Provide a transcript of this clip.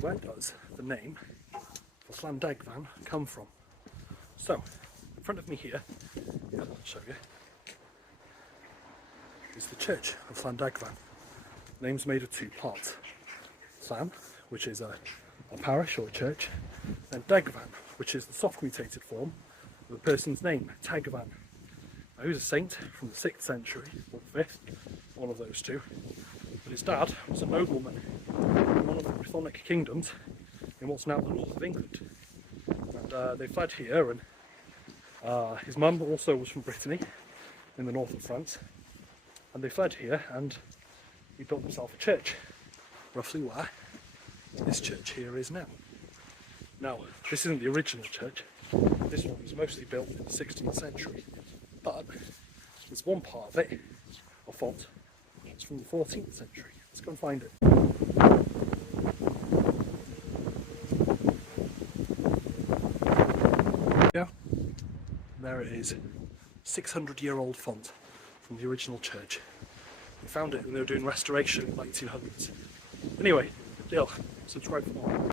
where does the name for Llandegfan come from? So, in front of me here, I'll show you, is the church of Llandegfan. The name's made of two parts. Llan, which is a parish or a church, and Degfan, which is the soft mutated form of the person's name, Tegfan. Now, he was a saint from the 6th century, or 5th, one of those two, but his dad was a nobleman in one of the Brythonic kingdoms in what's now the north of England. And they fled here, and his mum also was from Brittany, in the north of France, and they fled here, and he built himself a church, roughly where this church here is now. Now, this isn't the original church. This one was mostly built in the 16th century, but there's one part of it, a font, it's from the 14th century. Let's go and find it. Yeah, there it is. 600-year-old font from the original church. We found it when they were doing restoration in the 1900s. Anyway, deal. Subscribe for more.